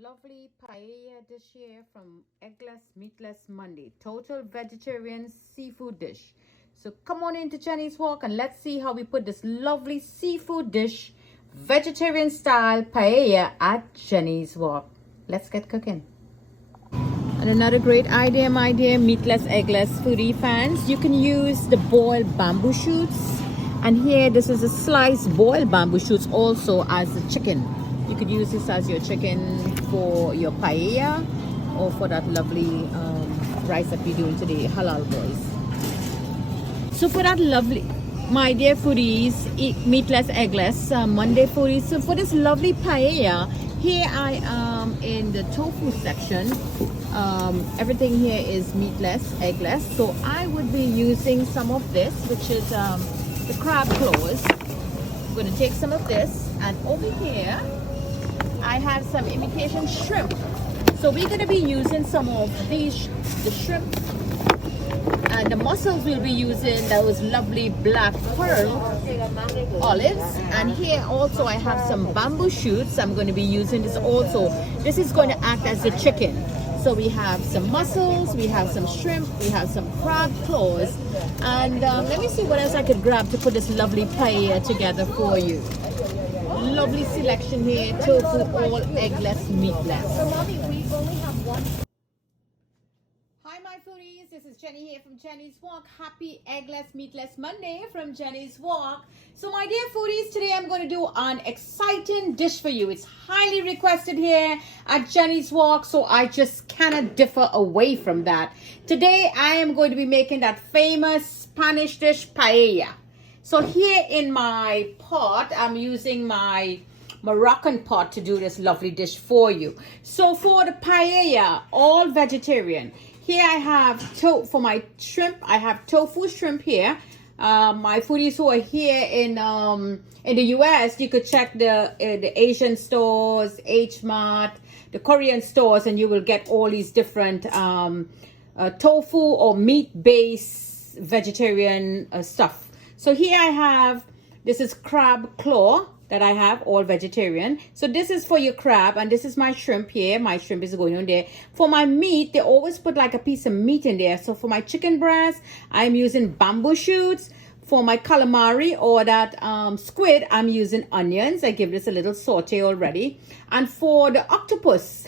Lovely paella dish here from Eggless Meatless Monday. Total vegetarian seafood dish. So come on into Jenny's Walk and let's see how we put this lovely seafood dish, vegetarian style paella at Jenny's Walk. Let's get cooking. And another great idea, my dear meatless, eggless foodie fans, you can use the boiled bamboo shoots. And here, this is a sliced boiled bamboo shoots also as a chicken. You could use this as your chicken for your paella or for that lovely rice that we're doing today, halal boys. So for that lovely, my dear foodies, meatless, eggless, Monday foodies. So for this lovely paella, here I am in the tofu section. Everything here is meatless, eggless. So I would be using some of this, which is the crab claws. I'm going to take some of this, and over here I have some imitation shrimp. So we're going to be using some of these, the shrimp, and the mussels we'll be using those lovely black pearl olives. And here also I have some bamboo shoots. I'm going to be using this also. This is going to act as the chicken. So we have some mussels, we have some shrimp, we have some crab claws, and let me see what else I could grab to put this lovely paella together for you. Lovely selection here, tofu, all eggless, meatless. So mommy, we only have one. Hi my foodies, this is Jenny here from Jenny's Walk. Happy eggless, meatless Monday from Jenny's Walk. So my dear foodies, today I'm going to do an exciting dish for you. It's highly requested here at Jenny's Walk, so I just cannot differ away from that. Today I am going to be making that famous Spanish dish, paella. So here in my pot, I'm using my Moroccan pot to do this lovely dish for you. So for the paella, all vegetarian. Here I have, for my shrimp, I have tofu shrimp here. My foodies who are here in the US, you could check the Asian stores, H Mart, the Korean stores, and you will get all these different tofu or meat-based vegetarian stuff. So here I have, this is crab claw that I have, all vegetarian. So this is for your crab, and this is my shrimp here. My shrimp is going on there. For my meat, they always put like a piece of meat in there. So for my chicken breast, I'm using bamboo shoots. For my calamari or that squid, I'm using onions. I give this a little saute already. And for the octopus,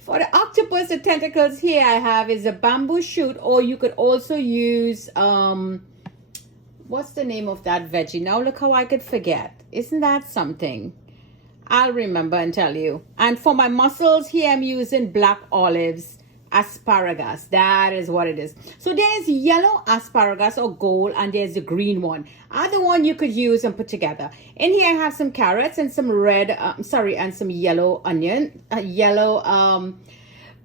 for the octopus, the tentacles here I have is a bamboo shoot, or you could also use what's the name of that veggie? Now look how I could forget. Isn't that something? I'll remember and tell you. And for my mussels, here I'm using black olives, asparagus. That is what it is. So there's yellow asparagus or gold, and there's the green one. Either one you could use and put together. In here I have some carrots and some red, and some yellow onion,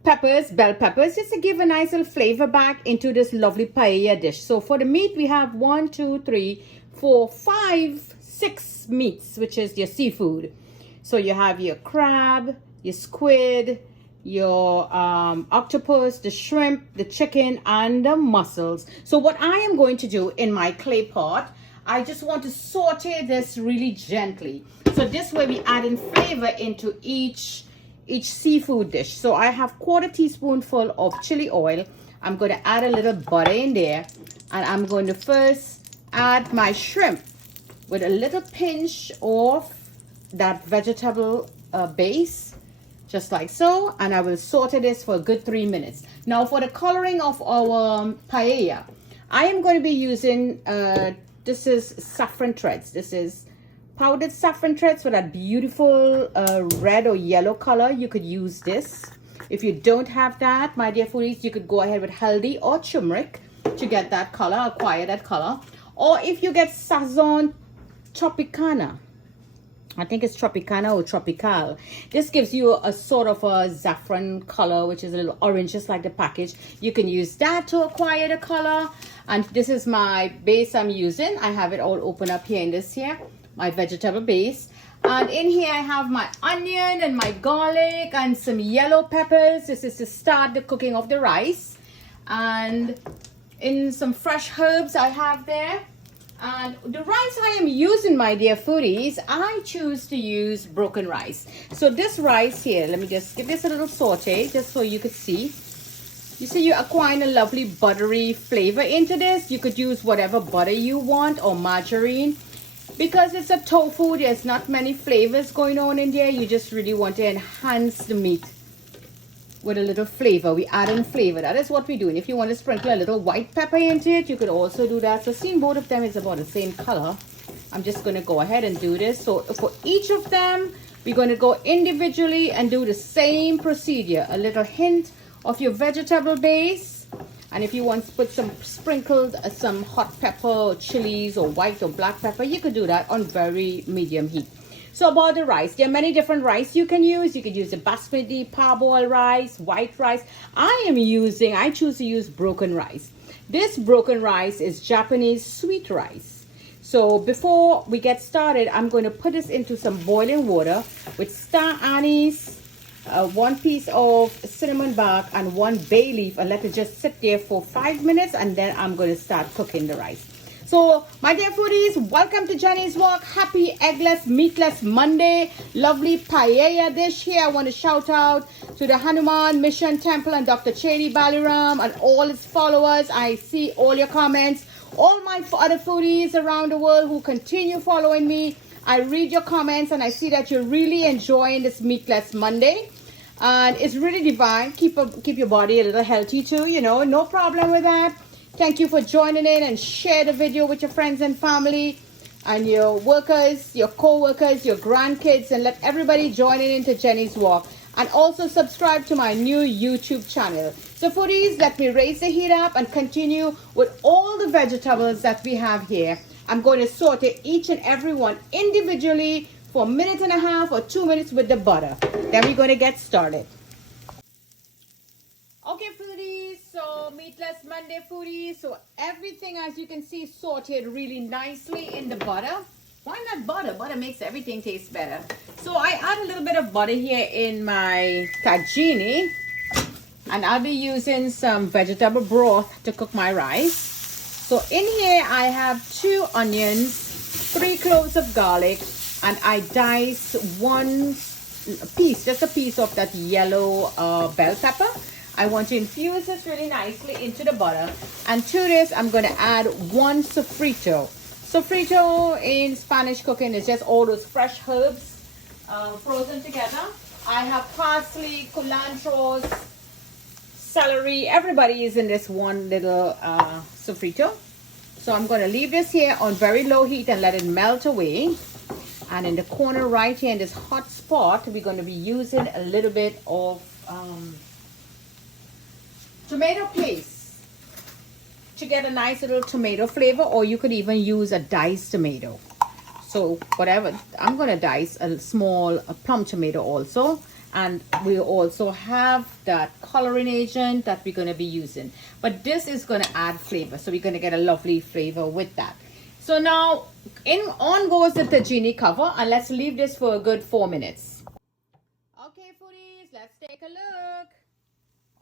peppers, bell peppers, just to give a nice little flavor back into this lovely paella dish. So for the meat, we have 1, 2, 3, 4, 5, 6 meats, which is your seafood. So you have your crab, your squid, your octopus, the shrimp, the chicken, and the mussels. So what I am going to do in my clay pot, I just want to saute this really gently. So this way we add in flavor into each seafood dish. So I have 1/4 teaspoonful of chili oil. I'm going to add a little butter in there, and I'm going to first add my shrimp with a little pinch of that vegetable base, just like so, and I will saute this for a good 3 minutes. Now for the coloring of our paella, I am going to be using this is saffron threads. This is powdered saffron threads for that beautiful red or yellow color. You could use this. If you don't have that, my dear foodies, you could go ahead with haldi or turmeric to get that color, acquire that color. Or if you get sazon tropicana, I think it's tropicana or tropical, this gives you a sort of a saffron color, which is a little orange, just like the package. You can use that to acquire the color. And this is my base I'm using. I have it all open up here in this here, my vegetable base. And in here I have my onion and my garlic and some yellow peppers. This is to start the cooking of the rice. And in some fresh herbs I have there. And the rice I am using, my dear foodies, I choose to use broken rice. So this rice here, let me just give this a little saute just so you could see. You see, you're acquiring a lovely buttery flavor into this. You could use whatever butter you want or margarine. Because it's a tofu, there's not many flavors going on in there. You just really want to enhance the meat with a little flavor. We add in flavor. That is what we're doing. If you want to sprinkle a little white pepper into it, you could also do that. So seeing both of them is about the same color, I'm just going to go ahead and do this. So for each of them, we're going to go individually and do the same procedure. A little hint of your vegetable base. And if you want to put some sprinkled, some hot pepper or chilies or white or black pepper, you could do that on very medium heat. So about the rice, there are many different rice you can use. You could use the basmati, parboiled rice, white rice. I choose to use broken rice. This broken rice is Japanese sweet rice. So before we get started, I'm going to put this into some boiling water with star anise, 1 piece of cinnamon bark and 1 bay leaf, and let it just sit there for 5 minutes, and then I'm going to start cooking the rice. So my dear foodies, welcome to Jenny's Walk. Happy eggless meatless Monday. Lovely paella dish here. I want to shout out to the Hanuman Mission Temple and Dr. Chedi Baliram and all its followers. I see all your comments. All my other foodies around the world who continue following me, I read your comments and I see that you're really enjoying this meatless Monday. And it's really divine. Keep your body a little healthy too, you know, no problem with that. Thank you for joining in, and share the video with your friends and family and your workers, your co-workers, your grandkids, and let everybody join in into Jenny's Walk. And also subscribe to my new YouTube channel. So foodies, let me raise the heat up and continue with all the vegetables that we have here. I'm going to saute each and every one individually for 1.5 minutes or 2 minutes with the butter. Then we're going to get started. Okay, foodies, so meatless Monday foodies. So everything, as you can see, sauteed really nicely in the butter. Why not butter? Butter makes everything taste better. So I add a little bit of butter here in my tahini, and I'll be using some vegetable broth to cook my rice. So in here I have 2 onions, 3 cloves of garlic, and I dice just a piece of that yellow bell pepper. I want to infuse this really nicely into the butter. And to this, I'm going to add 1 sofrito. Sofrito in Spanish cooking is just all those fresh herbs frozen together. I have parsley, cilantro, celery. Everybody is in this one little sofrito. So I'm going to leave this here on very low heat and let it melt away. And in the corner right here in this hot spot, we're going to be using a little bit of tomato paste to get a nice little tomato flavor, or you could even use a diced tomato. So whatever, I'm going to dice a small plum tomato also, and we also have that coloring agent that we're going to be using, but this is going to add flavor, so we're going to get a lovely flavor with that. So now on goes the tahini cover, and let's leave this for a good 4 minutes. Okay foodies, let's take a look.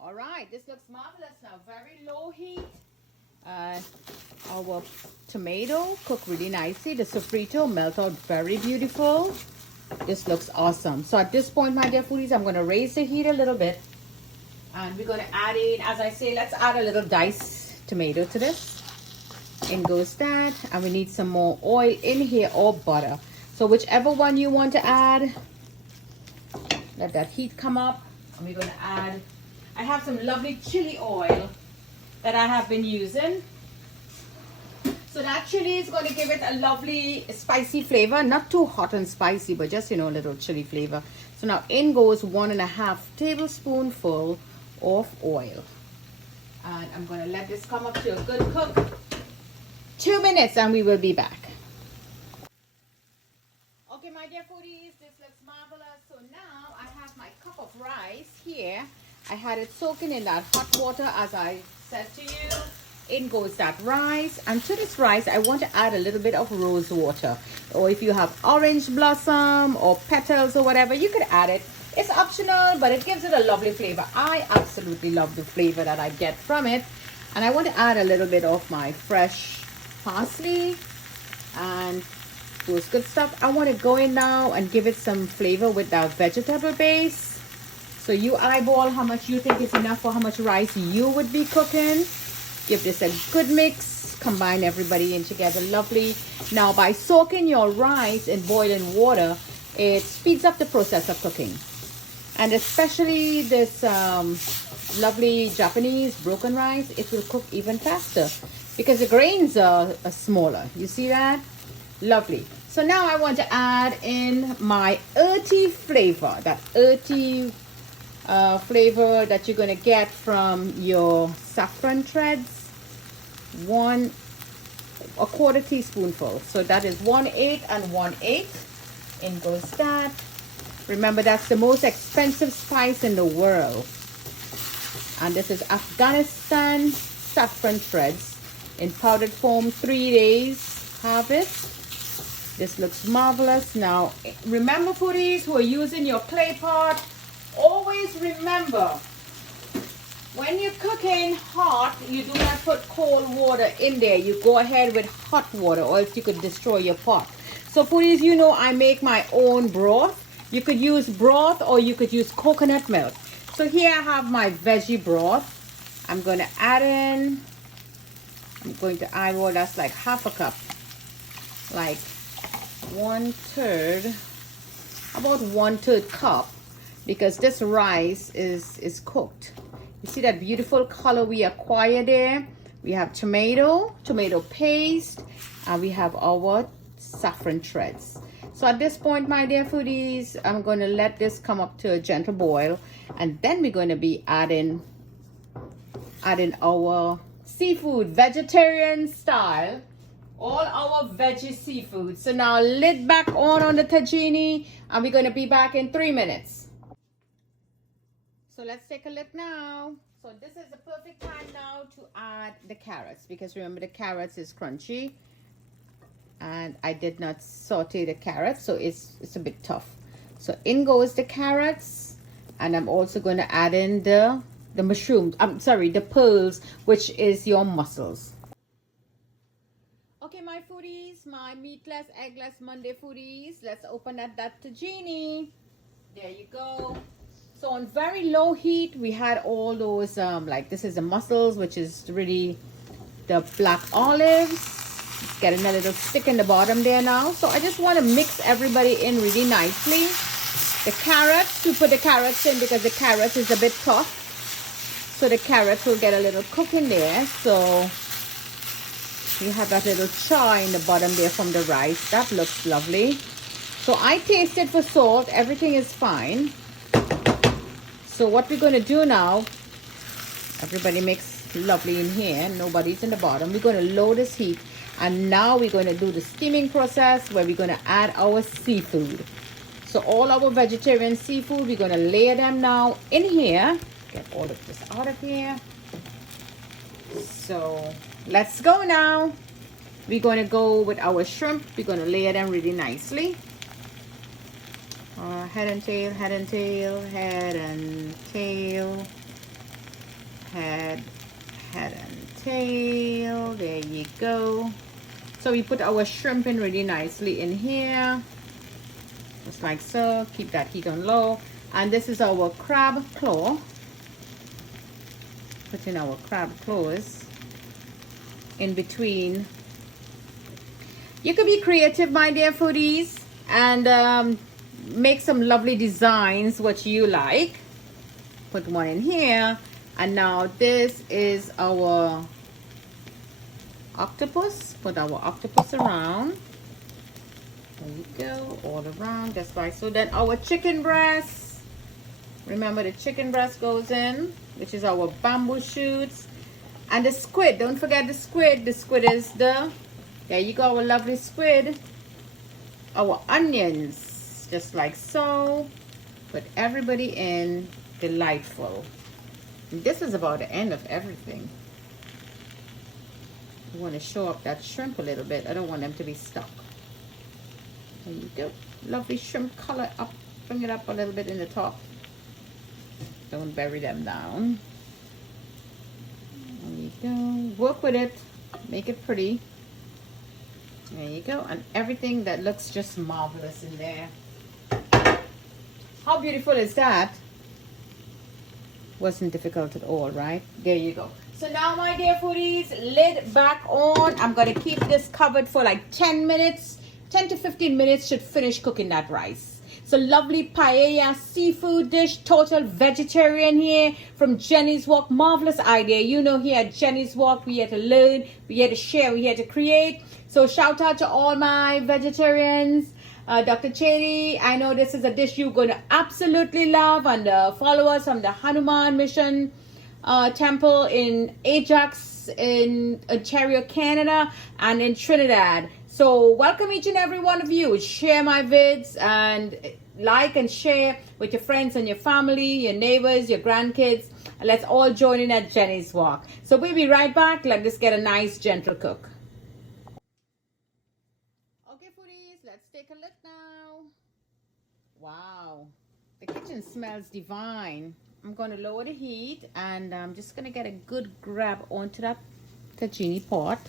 All right, this looks marvelous now. Very low heat. Our tomato cooked really nicely. The sofrito melt out very beautiful. This looks awesome. So at this point, my dear foodies, I'm going to raise the heat a little bit. And we're going to add in, as I say, let's add a little diced tomato to this. In goes that. And we need some more oil in here or butter. So whichever one you want to add. Let that heat come up. And we're going to add, I have some lovely chili oil that I have been using. So that chili is going to give it a lovely spicy flavor. Not too hot and spicy, but just, you know, a little chili flavor. So now in goes 1.5 tablespoonful of oil. And I'm going to let this come up to a good cook. 2 minutes and we will be back. Okay, my dear foodies, this looks marvelous. So now I have my cup of rice here. I had it soaking in that hot water, as I said to you. In goes that rice, and to this rice I want to add a little bit of rose water, or if you have orange blossom or petals or whatever, you could add it. It's optional, but it gives it a lovely flavor. I absolutely love the flavor that I get from it. And I want to add a little bit of my fresh parsley and those good stuff. I want to go in now and give it some flavor with that vegetable base. So you eyeball how much you think is enough for how much rice you would be cooking. Give this a good mix. Combine everybody in together lovely. Now by soaking your rice in boiling water, it speeds up the process of cooking. And especially this lovely Japanese broken rice, it will cook even faster because the grains are smaller. You see that? Lovely. So now I want to add in my earthy flavor, that earthy flavor that you're going to get from your saffron threads. A quarter teaspoonful. So that is 1/8 and 1/8. In goes that. Remember, that's the most expensive spice in the world. And this is Afghanistan saffron threads in powdered form, 3 days harvest. This looks marvelous. Now, remember, foodies who are using your clay pot, always remember, when you're cooking hot, you do not put cold water in there. You go ahead with hot water, or else you could destroy your pot. So foodies, you know I make my own broth. You could use broth or you could use coconut milk. So here I have my veggie broth. I'm going to add in, I'm going to eyeball, that's like half a cup. Like 1/3, about 1/3 cup, because this rice is cooked. You see that beautiful color we acquired there? We have tomato paste, and we have our saffron threads. So at this point, my dear foodies, I'm going to let this come up to a gentle boil, and then we're going to be adding our seafood, vegetarian style, all our veggie seafood. So now lid back on the tagine, and we're going to be back in 3 minutes. So let's take a look now. So this is the perfect time now to add the carrots, because remember the carrots is crunchy. And I did not saute the carrots, so it's a bit tough. So in goes the carrots, and I'm also going to add in the mushrooms. I'm sorry, the pearls, which is your mussels. Okay, my foodies, my meatless, eggless Monday foodies. Let's open that tagine. There you go. So on very low heat, we had all those like this is the mussels, which is really the black olives. It's getting a little stick in the bottom there now. So I just want to mix everybody in really nicely. The carrots, we put the carrots in because the carrots is a bit tough. So the carrots will get a little cook in there. So you have that little char in the bottom there from the rice. That looks lovely. So I tasted for salt. Everything is fine. So what we're going to do now, everybody mix lovely in here. Nobody's in the bottom. We're going to lower this heat. And now we're going to do the steaming process where we're going to add our seafood. So all our vegetarian seafood, we're going to layer them now in here. Get all of this out of here. So let's go now. We're going to go with our shrimp. We're going to layer them really nicely. Head and tail, head and tail, head and tail, head and tail. There you go. So we put our shrimp in really nicely in here, just like so. Keep that heat on low. And this is our crab claw. Put in our crab claws in between. You can be creative, my dear foodies, and make some lovely designs what you like. Put one in here. And now this is our octopus. Put our octopus around. There you go, all around, just like so. Then our chicken breast. Remember the chicken breast goes in, which is our bamboo shoots. And the squid, don't forget the squid. The squid is there you go, our lovely squid. Our onions, just like so. Put everybody in, delightful. This is about the end of everything. I want to show up that shrimp a little bit. I don't want them to be stuck. There you go. Lovely shrimp color up. Bring it up a little bit in the top. Don't bury them down. There you go. Work with it. Make it pretty. There you go. And everything that looks just marvelous in there. How beautiful is that? Wasn't difficult at all, right? There you go. So now, my dear foodies, lid back on. I'm going to keep this covered for like 10 minutes. 10 to 15 minutes should finish cooking that rice. So lovely paella seafood dish, total vegetarian here from Jenny's Walk. Marvelous idea. You know, here at Jenny's Walk, we here to learn, we here to share, we here to create. So shout out to all my vegetarians. Dr. Chetty, I know this is a dish you're going to absolutely love. And follow us from the Hanuman Mission Temple in Ajax in Ontario, Canada, and in Trinidad. So welcome each and every one of you. Share my vids and like and share with your friends and your family, your neighbors, your grandkids. And let's all join in at Jenny's Walk. So we'll be right back. Let this get a nice gentle cook. Okay, foodies, let's take a look now. Wow, the kitchen smells divine. I'm going to lower the heat and I'm just going to get a good grab onto that tahini pot.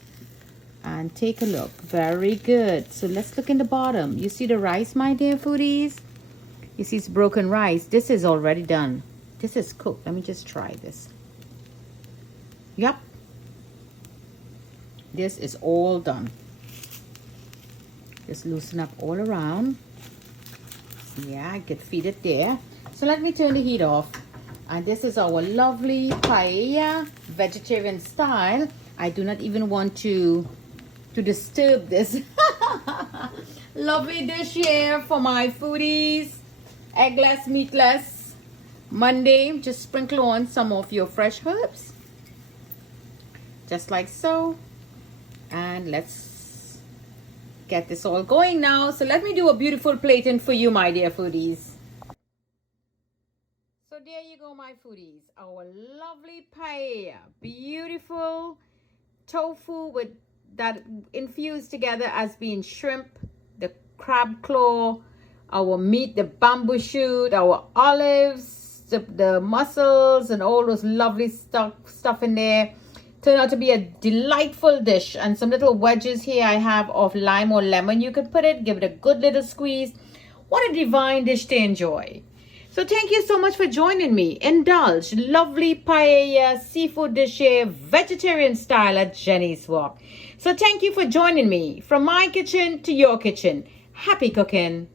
And take a look. Very good. So let's look in the bottom. You see the rice, my dear foodies? You see it's broken rice. This is already done. This is cooked. Let me just try this. Yep. This is all done. Just loosen up all around. Yeah, I could feed it there. So let me turn the heat off. And this is our lovely paella, vegetarian style. I do not even want to disturb this lovely dish here for my foodies. Eggless, meatless Monday. Just sprinkle on some of your fresh herbs, just like so. And let's get this all going now. So let me do a beautiful plating for you, my dear foodies. So there you go, my foodies. Our lovely paella. Beautiful tofu with that infused together as being shrimp, the crab claw, our meat, the bamboo shoot, our olives, the mussels, and all those lovely stuff in there. Turned out to be a delightful dish. And some little wedges here I have of lime or lemon. You could put it, give it a good little squeeze. What a divine dish to enjoy. So thank you so much for joining me. Indulge. Lovely paella seafood dish here, vegetarian style at Jenny's Walk. So thank you for joining me. From my kitchen to your kitchen. Happy cooking.